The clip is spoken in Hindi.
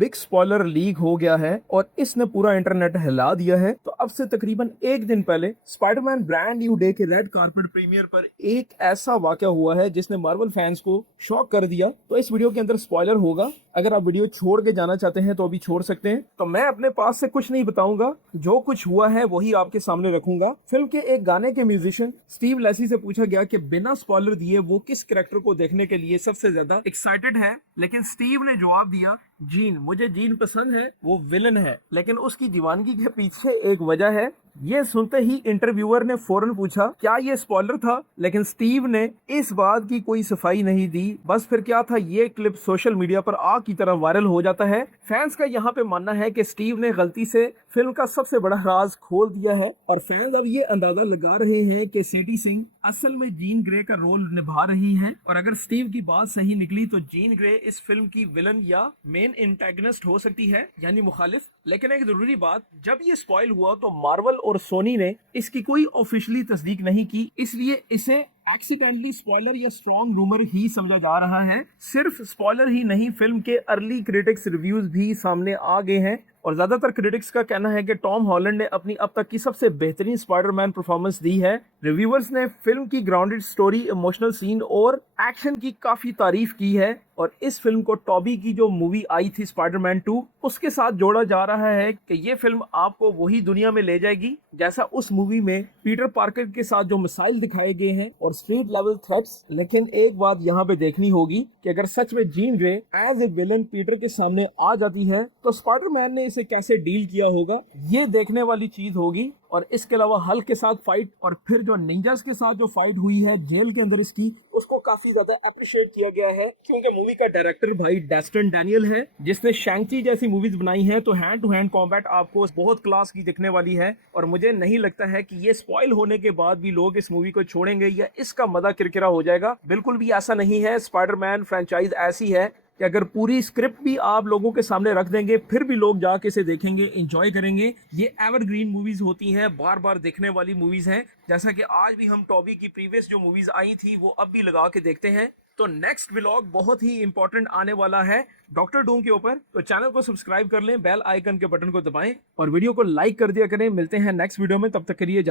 बिग स्पॉइलर लीक हो गया है और इसने पूरा इंटरनेट हिला दिया है। तो अब से तकरीबन एक दिन पहले स्पाइडरमैन ब्रांड न्यू डे के रेड कारपेट प्रीमियर पर एक ऐसा वाकया हुआ है जिसने मार्वल फैंस को शॉक कर दिया। तो इस वीडियो के अंदर स्पॉइलर होगा, अगर आप वीडियो छोड़ के जाना चाहते हैं तो अभी छोड़ सकते हैं। तो मैं अपने पास से कुछ नहीं बताऊंगा, जो कुछ हुआ है वही आपके सामने रखूंगा। फिल्म के एक गाने के म्यूजिशियन स्टीव लेसी से पूछा गया कि बिना स्पॉइलर दिए वो किस कैरेक्टर को देखने के लिए सबसे ज्यादा एक्साइटेड है, लेकिन स्टीव ने जवाब दिया जीन। मुझे जीन पसंद है, वो विलन है, लेकिन उसकी दीवानगी के पीछे एक वजह है। ये सुनते ही इंटरव्यूअर ने फौरन पूछा क्या ये स्पॉइलर था, लेकिन स्टीव ने इस बात की कोई सफाई नहीं दी। बस फिर क्या था, ये क्लिप सोशल मीडिया पर आग की तरह वायरल हो जाता है। फैंस का यहाँ पे मानना है कि स्टीव ने गलती से फिल्म का सबसे बड़ा राज खोल दिया है और फैंस अब ये अंदाजा लगा रहे हैं कि सेठी सिंह असल में जीन ग्रे का रोल निभा रही है। और अगर स्टीव की बात सही निकली तो जीन ग्रे इस फिल्म की विलन या मेन एंटागनिस्ट हो सकती है, यानी मुखालिफ। लेकिन एक जरूरी बात, जब ये स्पॉइल हुआ तो मार्वल और सोनी ने इसकी कोई ऑफिशियली तस्दीक नहीं की, इसलिए इसे एक्सीडेंटली स्पॉइलर या स्ट्रॉन्ग रूमर ही समझा जा रहा है। सिर्फ स्पॉइलर ही नहीं, फिल्म के अर्ली क्रिटिक्स रिव्यूज भी सामने आ गए हैं और ज्यादातर क्रिटिक्स का कहना है कि टॉम हॉलैंड ने अपनी अब तक की सबसे बेहतरीन स्पाइडरमैन परफॉर्मेंस दी है। रिव्यूअर्स ने फिल्म की ग्राउंडेड स्टोरी, इमोशनल सीन और एक्शन की काफी तारीफ की है और इस फिल्म को टॉबी की जो मूवी आई थी स्पाइडरमैन 2 उसके साथ जोड़ा जा रहा है कि ये फिल्म आपको वही दुनिया में ले जाएगी जैसा उस मूवी में पीटर पार्कर के साथ जो मिसाइल दिखाए गए हैं और स्ट्रीट लेवल थ्रेट्स। लेकिन एक बात यहाँ पे देखनी होगी कि अगर सच में Jean Grey as a villain Peter के सामने आ जाती है तो स्पाइडरमैन ने इसे कैसे डील किया होगा, ये देखने वाली चीज होगी। और इसके अलावा हल्क के साथ फाइट और फिर जो निंजास के साथ जो फाइट हुई है जेल के अंदर इसकी, उसको काफी ज्यादा अप्रिशिएट किया गया है क्योंकि मूवी का डायरेक्टर भाई डेस्टिन डैनियल है जिसने शैंग-ची जैसी मूवीज बनाई हैं। तो हैंड टू हैंड कॉम्बैट आपको बहुत क्लास की दिखने वाली है और मुझे नहीं लगता है कि ये स्पॉइल होने के बाद भी लोग इस मूवी को छोड़ेंगे या इसका मजा किरकिरा हो जाएगा। बिल्कुल भी ऐसा नहीं है। स्पाइडरमैन फ्रेंचाइज ऐसी है कि अगर पूरी स्क्रिप्ट भी आप लोगों के सामने रख देंगे फिर भी लोग जाके इसे देखेंगे, एंजॉय करेंगे। ये एवरग्रीन मूवीज होती हैं, बार बार देखने वाली मूवीज हैं। जैसा कि आज भी हम टॉबी की प्रीवियस जो मूवीज आई थी वो अब भी लगा के देखते हैं। तो नेक्स्ट व्लॉग बहुत ही इंपॉर्टेंट आने वाला है डॉक्टर डूम के ऊपर। तो चैनल को सब्सक्राइब कर लें, बेल आइकन के बटन को दबाएं और वीडियो को लाइक कर दिया करें। मिलते हैं नेक्स्ट वीडियो में, तब तक के लिए